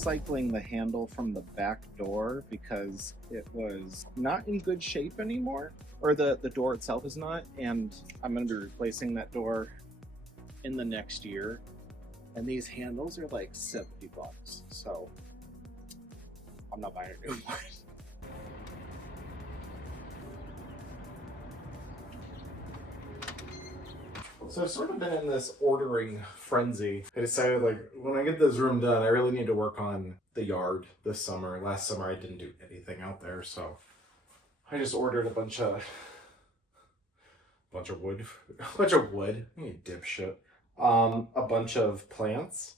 recycling the handle from the back door because it was not in good shape anymore, or the door itself is not, and I'm going to be replacing that door in the next year. And these handles are like $70, so I'm not buying a new one. So I've sort of been in this ordering frenzy. I decided, like, when I get this room done, I really need to work on the yard this summer. Last summer I didn't do anything out there, so I just ordered a bunch of wood. You dipshit. A bunch of plants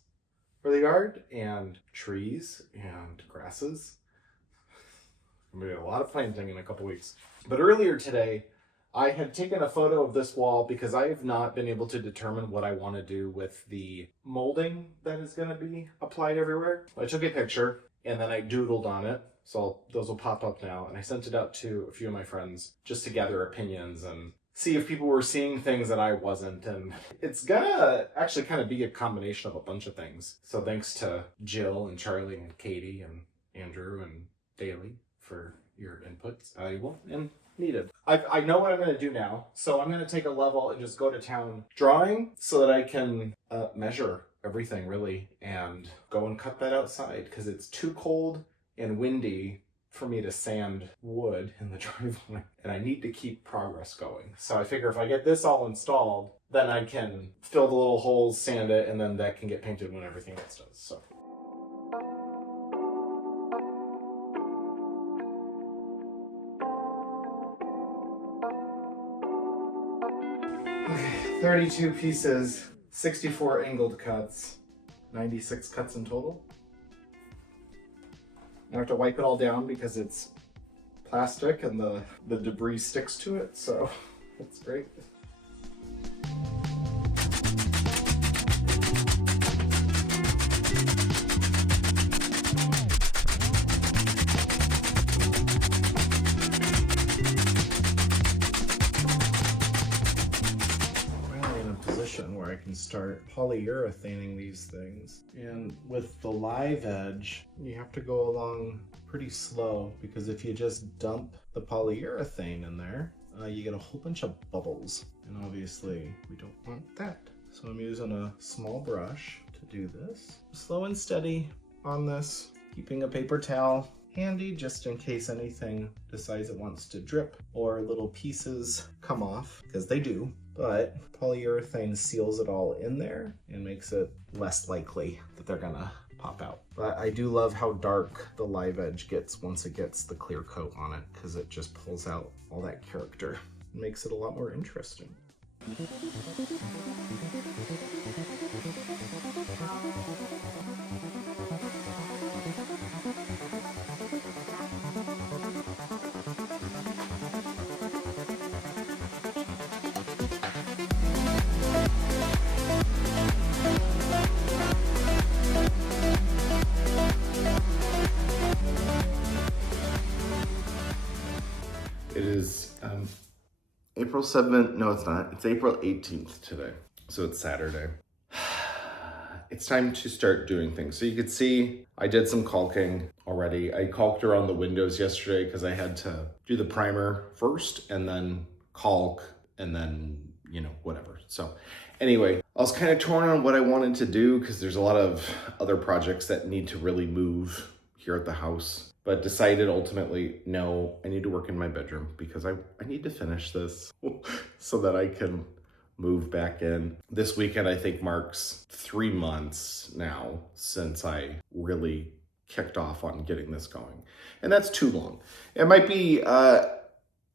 for the yard and trees and grasses. I'm gonna do a lot of planting in a couple weeks. But earlier today, I had taken a photo of this wall because I have not been able to determine what I want to do with the molding that is going to be applied everywhere. I took a picture and then I doodled on it. So those will pop up now. And I sent it out to a few of my friends just to gather opinions and see if people were seeing things that I wasn't. And it's gonna actually kind of be a combination of a bunch of things. So thanks to Jill and Charlie and Katie and Andrew and Daly for your inputs. Valuable and needed. I know what I'm going to do now, so I'm going to take a level and just go to town drawing so that I can measure everything really and go and cut that outside because it's too cold and windy for me to sand wood in the driveway, and I need to keep progress going. So I figure if I get this all installed, then I can fill the little holes, sand it, and then that can get painted when everything else does. So. Okay, 32 pieces, 64 angled cuts, 96 cuts in total. I have to wipe it all down because it's plastic and the debris sticks to it, so that's great. Where I can start polyurethaning these things. And with the live edge, you have to go along pretty slow because if you just dump the polyurethane in there, you get a whole bunch of bubbles. And obviously we don't want that. So I'm using a small brush to do this. Slow and steady on this, keeping a paper towel handy just in case anything decides it wants to drip or little pieces come off, because they do. But polyurethane seals it all in there and makes it less likely that they're gonna pop out. But I do love how dark the live edge gets once it gets the clear coat on it, because it just pulls out all that character. It makes it a lot more interesting. It is April 7th, no it's not, it's April 18th today, so it's Saturday. It's time to start doing things. So you could see I did some caulking already. I caulked around the windows yesterday because I had to do the primer first and then caulk and then, whatever. So anyway, I was kind of torn on what I wanted to do because there's a lot of other projects that need to really move here at the house. But decided ultimately, no, I need to work in my bedroom because I need to finish this so that I can move back in. This weekend, I think, marks 3 months now since I really kicked off on getting this going. And that's too long. It might be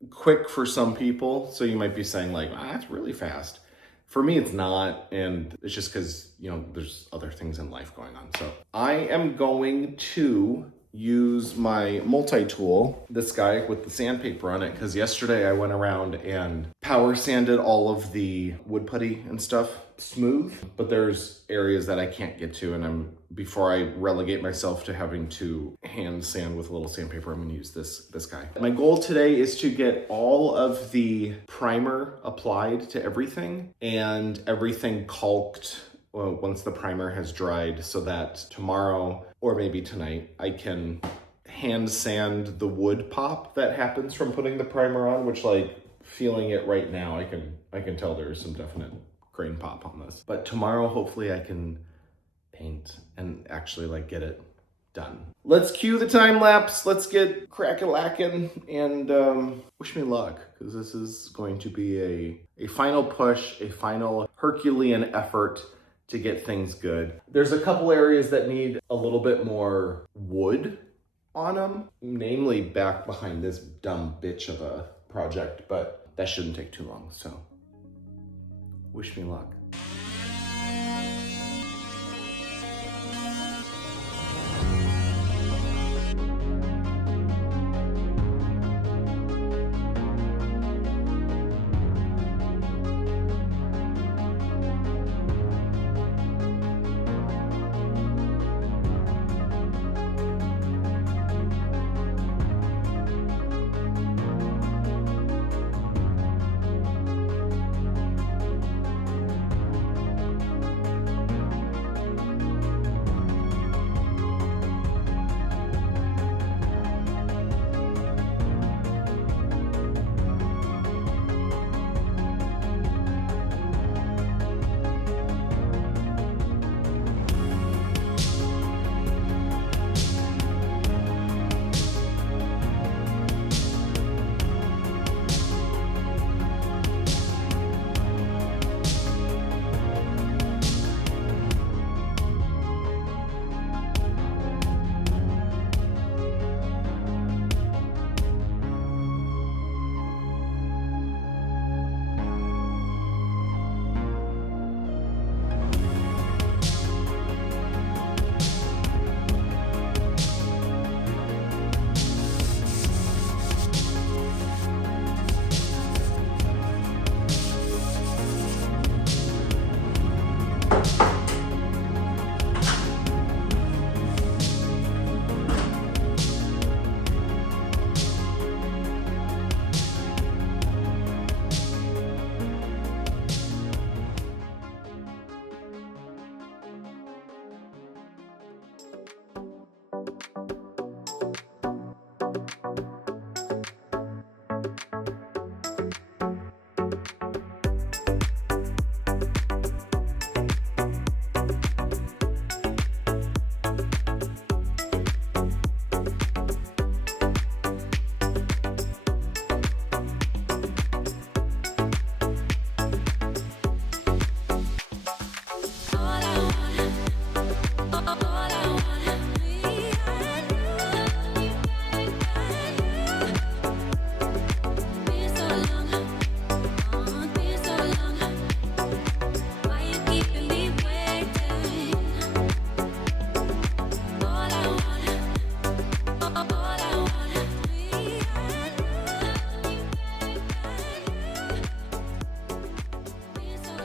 quick for some people. So you might be saying like, that's really fast. For me, it's not. And it's just because, there's other things in life going on. So I am going to use my multi-tool, this guy with the sandpaper on it, because yesterday I went around and power sanded all of the wood putty and stuff smooth, but there's areas that I can't get to, and before I relegate myself to having to hand sand with a little sandpaper, I'm going to use this guy. My goal today is to get all of the primer applied to everything and everything caulked once the primer has dried, so that tomorrow or maybe tonight, I can hand sand the wood pop that happens from putting the primer on, which like feeling it right now, I can tell there's some definite grain pop on this. But tomorrow, hopefully I can paint and actually like get it done. Let's cue the time lapse. Let's get crack-a-lackin' and wish me luck, because this is going to be a final push, a final Herculean effort to get things good. There's a couple areas that need a little bit more wood on them, namely back behind this dumb bitch of a project, but that shouldn't take too long, so wish me luck.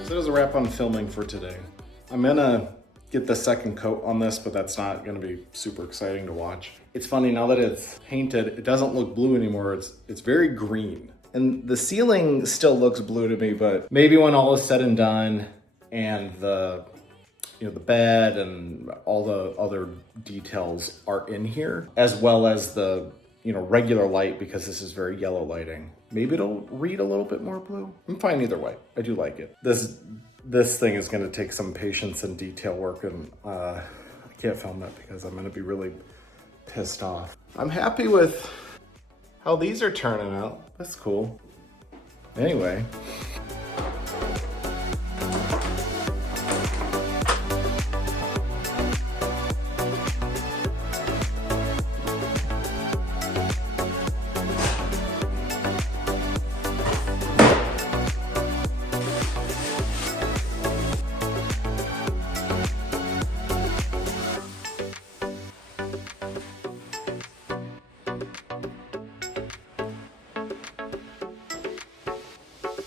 So that was a wrap on filming for today. I'm gonna get the second coat on this, but that's not gonna be super exciting to watch. It's funny, now that it's painted, it doesn't look blue anymore. It's very green. And the ceiling still looks blue to me, but maybe when all is said and done and the bed and all the other details are in here, as well as the regular light, because this is very yellow lighting, maybe it'll read a little bit more blue. I'm fine either way. I do like it. This thing is going to take some patience and detail work, and I can't film that because I'm going to be really pissed off. I'm happy with how these are turning out. That's cool. Anyway.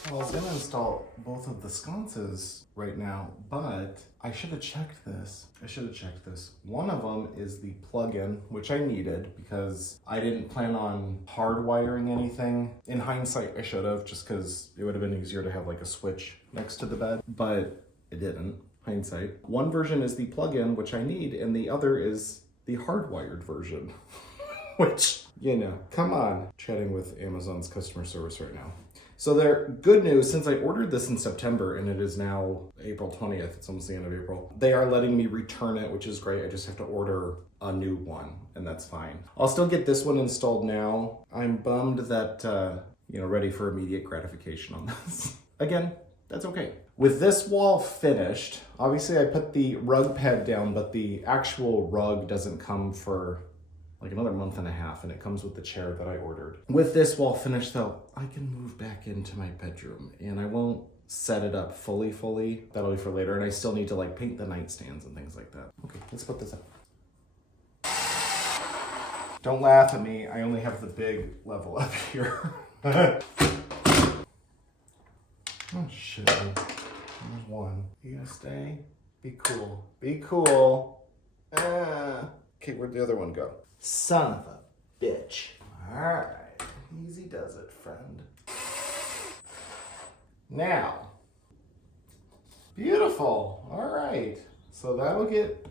I was gonna install both of the sconces right now, but I should have checked this. One of them is the plug-in, which I needed because I didn't plan on hardwiring anything. In hindsight, I should have, just because it would have been easier to have like a switch next to the bed, but it didn't. Hindsight. One version is the plug-in, which I need, and the other is the hardwired version, which, you know, come on, chatting with Amazon's customer service right now. So they're good news, since I ordered this in September and it is now April 20th, it's almost the end of April, they are letting me return it, which is great. I just have to order a new one and that's fine. I'll still get this one installed now. I'm bummed that, you know, ready for immediate gratification on this. Again, that's okay. With this wall finished, obviously I put the rug pad down, but the actual rug doesn't come for like another month and a half, and it comes with the chair that I ordered. With this wall finished though, I can move back into my bedroom and I won't set it up fully. That'll be for later, and I still need to like paint the nightstands and things like that. Okay, let's put this up. Don't laugh at me, I only have the big level up here. Oh shit, there's one. You gonna stay? Be cool, be cool. Okay, where'd the other one go? Son of a bitch. All right, easy does it, friend. Now, beautiful, all right. So that'll get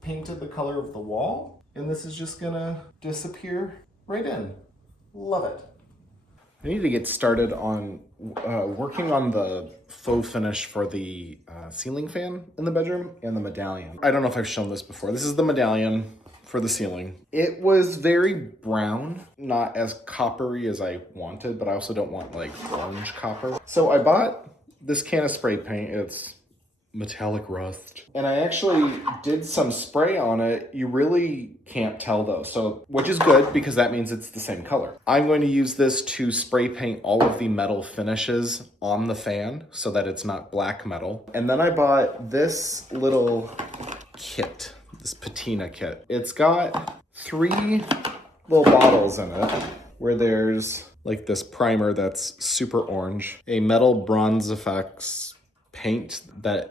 painted the color of the wall, and this is just gonna disappear right in. Love it. I need to get started on working on the faux finish for the ceiling fan in the bedroom and the medallion. I don't know if I've shown this before. This is the medallion for the ceiling. It was very brown, not as coppery as I wanted, but I also don't want like orange copper. So I bought this can of spray paint. It's metallic rust. And I actually did some spray on it. You really can't tell though. So, which is good because that means it's the same color. I'm going to use this to spray paint all of the metal finishes on the fan so that it's not black metal. And then I bought this little kit, this patina kit. It's got 3 little bottles in it where there's like this primer that's super orange, a metal bronze effects paint that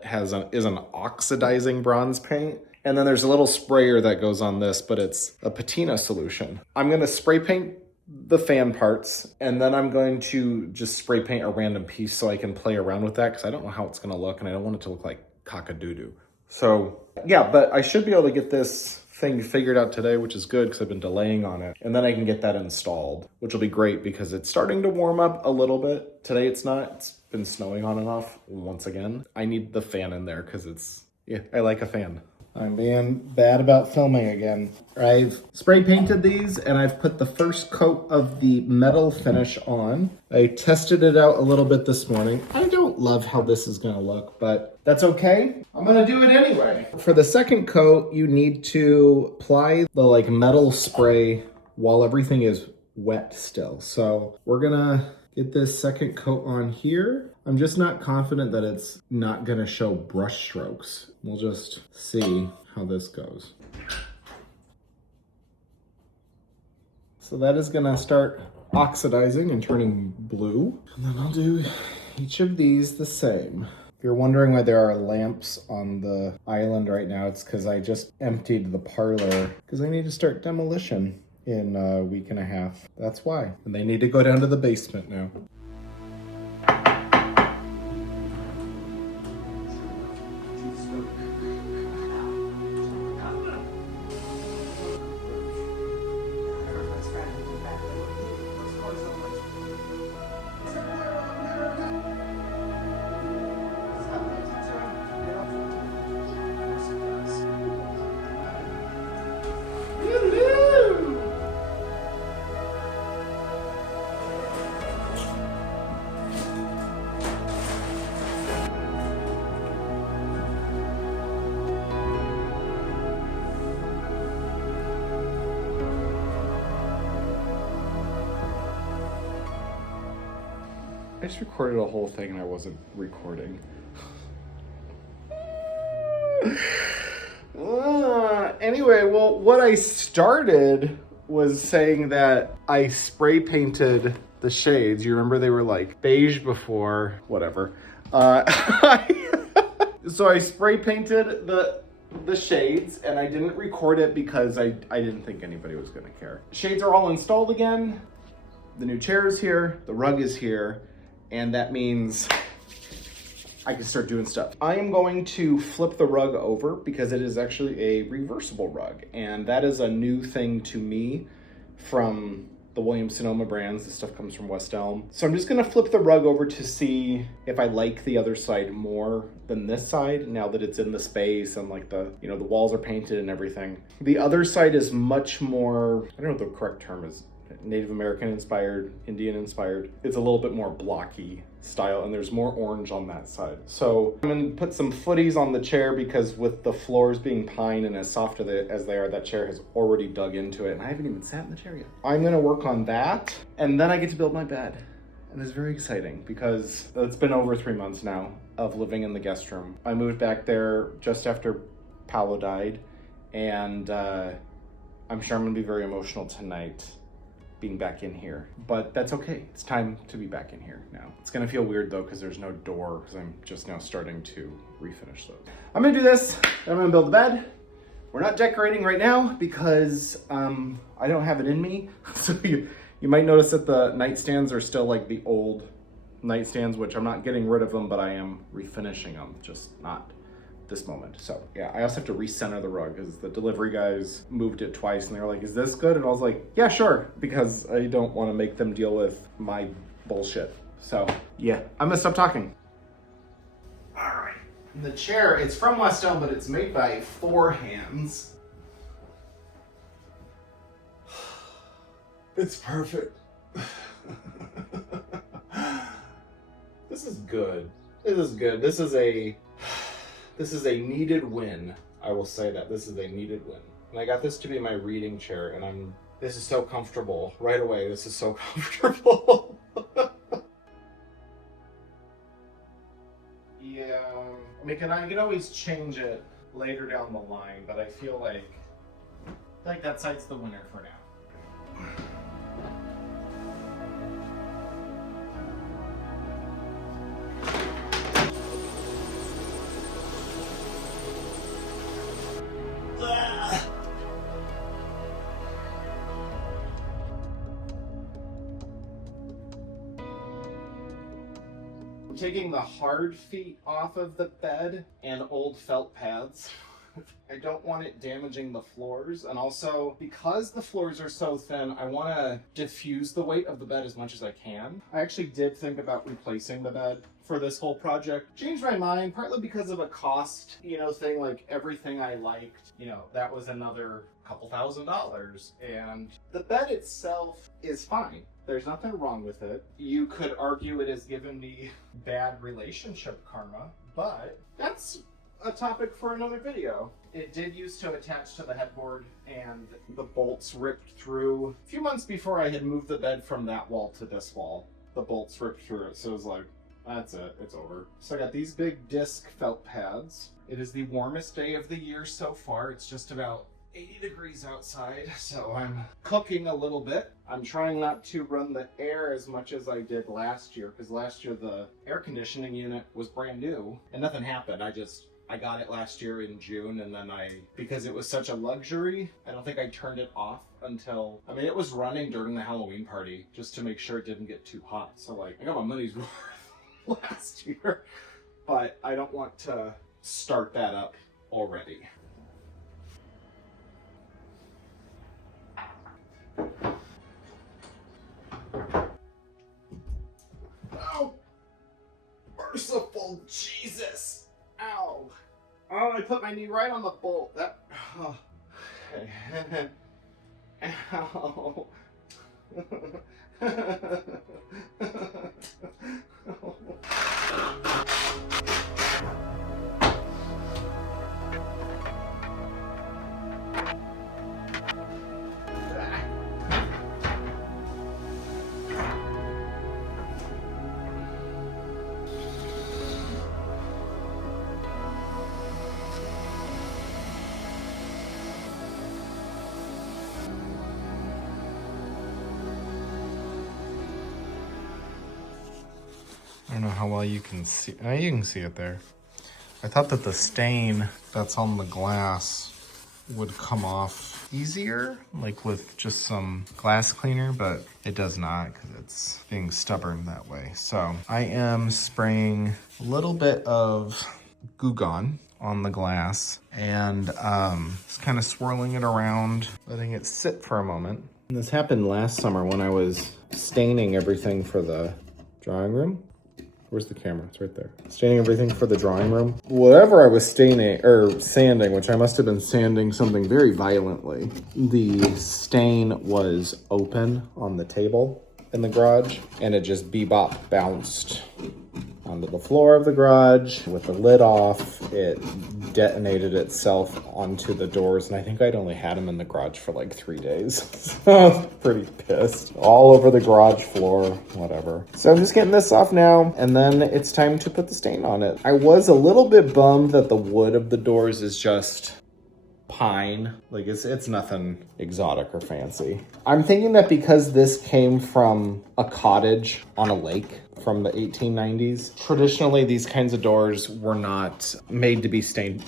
is an oxidizing bronze paint. And then there's a little sprayer that goes on this, but it's a patina solution. I'm gonna spray paint the fan parts, and then I'm going to just spray paint a random piece so I can play around with that because I don't know how it's gonna look and I don't want it to look like cock-a-doo-doo. So yeah, but I should be able to get this thing figured out today, which is good because I've been delaying on it. And then I can get that installed, which will be great because it's starting to warm up a little bit. Today it's not. It's been snowing on and off once again. I need the fan in there because it's, yeah, I like a fan. I'm being bad about filming again. I've spray painted these and I've put the first coat of the metal finish on. I tested it out a little bit this morning. I don't love how this is gonna look, but that's okay. I'm gonna do it anyway. For the second coat, you need to apply the like metal spray while everything is wet still. So we're gonna get this second coat on here. I'm just not confident that it's not gonna show brush strokes. We'll just see how this goes. So that is gonna start oxidizing and turning blue. And then I'll do each of these the same. If you're wondering why there are lamps on the island right now, it's because I just emptied the parlor because I need to start demolition in a week and a half. That's why. And they need to go down to the basement now. I just recorded a whole thing and I wasn't recording. Anyway, well, what I started was saying that I spray painted the shades. You remember they were like beige before, whatever. So I spray painted the shades and I didn't record it because I didn't think anybody was gonna care. Shades are all installed again. The new chair is here, the rug is here. And that means I can start doing stuff. I am going to flip the rug over because it is actually a reversible rug, and that is a new thing to me from the Williams-Sonoma brands. This stuff comes from West Elm. So I'm just gonna flip the rug over to see if I like the other side more than this side, now that it's in the space and like the, you know, the walls are painted and everything. The other side is much more, I don't know what the correct term is, Native American inspired, Indian inspired. It's a little bit more blocky style, and there's more orange on that side. So I'm gonna put some footies on the chair because with the floors being pine and as soft as they are, that chair has already dug into it, and I haven't even sat in the chair yet. I'm gonna work on that, and then I get to build my bed. And it's very exciting because it's been over 3 months now of living in the guest room. I moved back there just after Paolo died, and I'm sure I'm gonna be very emotional tonight being back in here, but that's okay. It's time to be back in here now. It's gonna feel weird though because there's no door because I'm just now starting to refinish those. I'm gonna do this, then I'm gonna build the bed. We're not decorating right now because I don't have it in me. So you might notice that the nightstands are still like the old nightstands, which I'm not getting rid of them, but I am refinishing them, just not this moment. So yeah, I also have to recenter the rug because the delivery guys moved it twice and they were like, is this good? And I was like, yeah, sure, because I don't want to make them deal with my bullshit. So yeah, I'm gonna stop talking. All right, the chair, it's from West Elm, but it's made by Four Hands. It's perfect. This is good. This is good. This is a needed win. I will say that this is a needed win. And I got this to be my reading chair, and this is so comfortable. Right away, this is so comfortable. Yeah, I mean, I can always change it later down the line, but I feel like that side's the winner for now. I'm taking the hard feet off of the bed and old felt pads. I don't want it damaging the floors, and also because the floors are so thin, I want to diffuse the weight of the bed as much as I can. I actually did think about replacing the bed for this whole project. Changed my mind, partly because of a cost, thing. Like everything I liked, that was another couple $1,000s, and the bed itself is fine. There's nothing wrong with it. You could argue it has given me bad relationship karma, but that's a topic for another video. It did used to attach to the headboard, and the bolts ripped through. A few months before I had moved the bed from that wall to this wall, the bolts ripped through it, so it was like, that's it, it's over. So I got these big disc felt pads. It is the warmest day of the year so far. It's just about 80 degrees outside, so I'm cooking a little bit. I'm trying not to run the air as much as I did last year, because last year the air conditioning unit was brand new and nothing happened. I got it last year in June, and then because it was such a luxury, I don't think I turned it off until, it was running during the Halloween party just to make sure it didn't get too hot. So I got my money's worth last year, but I don't want to start that up already. Oh, merciful Jesus. Ow. Oh, I put my knee right on the bolt. Oh. Okay. Ow. I don't know how well you can see. Oh, you can see it there. I thought that the stain that's on the glass would come off easier, like with just some glass cleaner, but it does not because it's being stubborn that way. So I am spraying a little bit of Goo Gone on the glass and just kind of swirling it around, letting it sit for a moment. And this happened last summer when I was staining everything for the drawing room. Where's the camera? It's right there. Staining everything for the drawing room. Whatever I was staining or sanding, which I must have been sanding something very violently, the stain was open on the table in the garage and it just bebop bounced onto the floor of the garage with the lid off. It detonated itself onto the doors, and I think I'd only had them in the garage for like 3 days. So I was pretty pissed. All over the garage floor, whatever. So I'm just getting this off now, and then it's time to put the stain on it. I was a little bit bummed that the wood of the doors is just pine. Like it's nothing exotic or fancy. I'm thinking that because this came from a cottage on a lake from the 1890s, traditionally these kinds of doors were not made to be stained.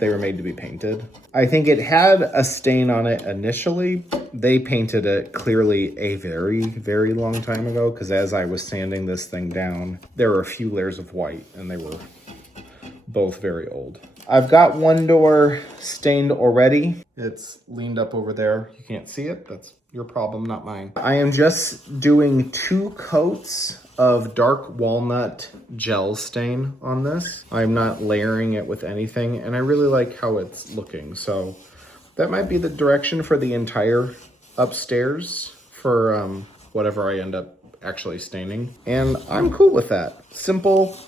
They were made to be painted. I think it had a stain on it initially. They painted it clearly a very, very long time ago, because as I was sanding this thing down, there were a few layers of white and they were both very old. I've got one door stained already. It's leaned up over there. You can't see it. That's your problem, not mine. I am just doing 2 coats of dark walnut gel stain on this. I'm not layering it with anything, and I really like how it's looking. So that might be the direction for the entire upstairs for whatever I end up actually staining. And I'm cool with that. Simple.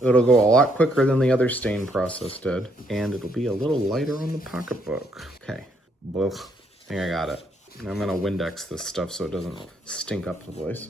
It'll go a lot quicker than the other stain process did, and it'll be a little lighter on the pocketbook. Okay, I think I got it. I'm gonna Windex this stuff so it doesn't stink up the place.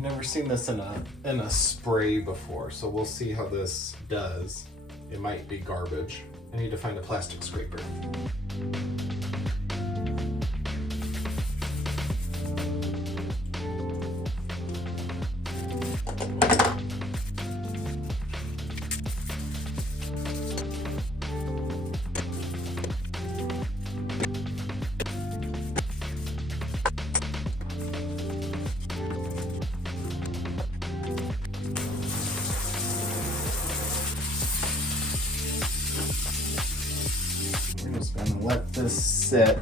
Never seen this in a spray before, so we'll see how this does. It might be garbage. I need to find a plastic scraper. Gonna let this sit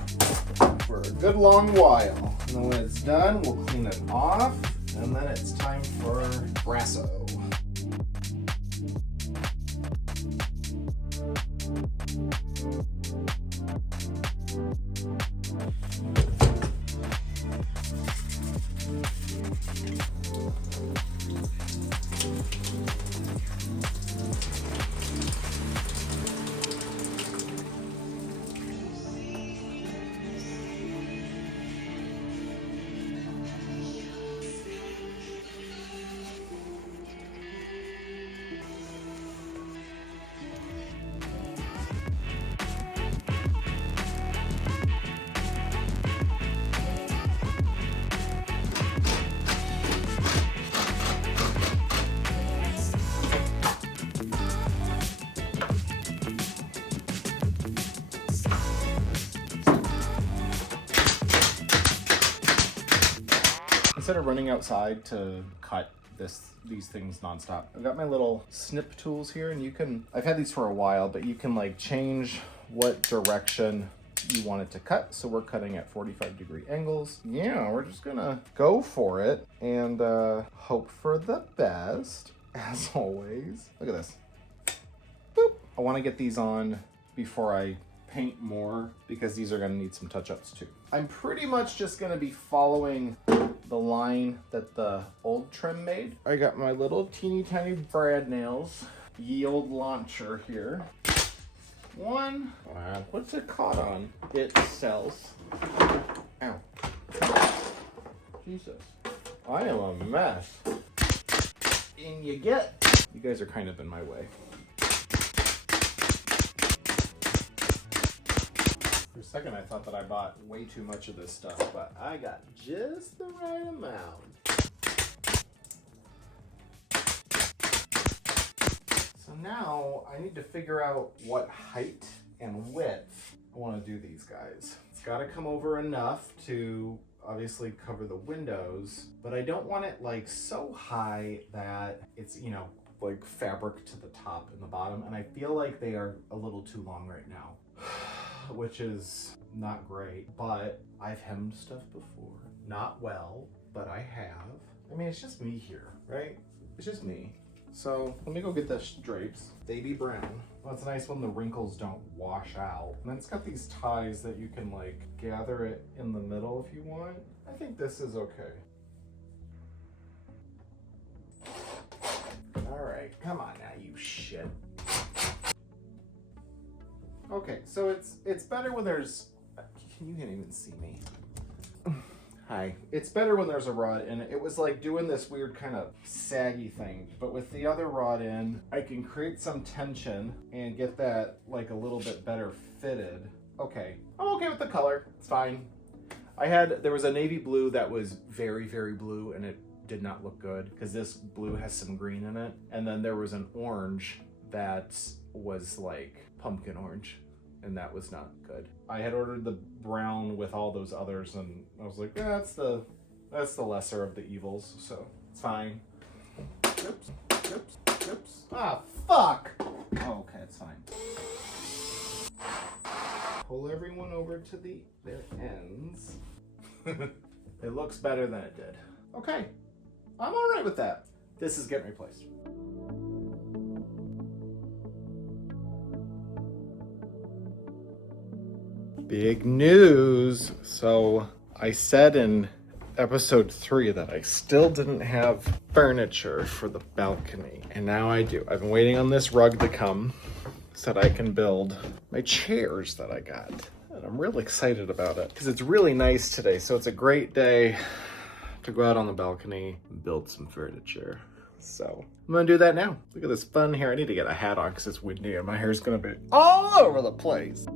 for a good long while. And then when it's done, we'll clean it off. And then it's time for Brasso. Instead of running outside to cut these things nonstop, I've got my little snip tools here, and I've had these for a while, but you can like change what direction you want it to cut. So we're cutting at 45-degree angles. Yeah, we're just gonna go for it and hope for the best, as always. Look at this. Boop. I want to get these on before I paint more, because these are gonna need some touch-ups too. I'm pretty much just gonna be following the line that the old trim made. I got my little teeny tiny brad nails, ye old launcher here. One, what's it caught on? It sells. Ow. Jesus. I am a mess. And you guys are kind of in my way. For a second I thought that I bought way too much of this stuff, but I got just the right amount. So now I need to figure out what height and width I want to do these guys. It's got to come over enough to obviously cover the windows, but I don't want it like so high that it's, you know, like fabric to the top and the bottom. And I feel like they are a little too long right now, which is not great, but I've hemmed stuff before. Not well, but I have. I mean, it's just me here, right? It's just me. So let me go get the drapes. Baby brown. Well, it's nice when the wrinkles don't wash out. And then it's got these ties that you can like gather it in the middle if you want. I think this is okay. All right, come on now, you shit. Okay, so it's better when there's, you can't even see me. Hi. It's better when there's a rod in it. It was like doing this weird kind of saggy thing, but with the other rod in, I can create some tension and get that like a little bit better fitted. Okay, I'm okay with the color, it's fine. There was a navy blue that was very, very blue and it did not look good because this blue has some green in it. And then there was an orange that was like pumpkin orange, and that was not good. I had ordered the brown with all those others and I was like, yeah, that's the lesser of the evils, so it's fine. Oops, oops, oops. Ah, fuck! Oh, okay, it's fine. Pull everyone over to their ends. It looks better than it did. Okay, I'm all right with that. This is getting replaced. Big news. So I said in episode 3 that I still didn't have furniture for the balcony, and now I do. I've been waiting on this rug to come so that I can build my chairs that I got. And I'm really excited about it because it's really nice today. So it's a great day to go out on the balcony and build some furniture. So I'm gonna do that now. Look at this fun hair. I need to get a hat on because it's windy and my hair's gonna be all over the place.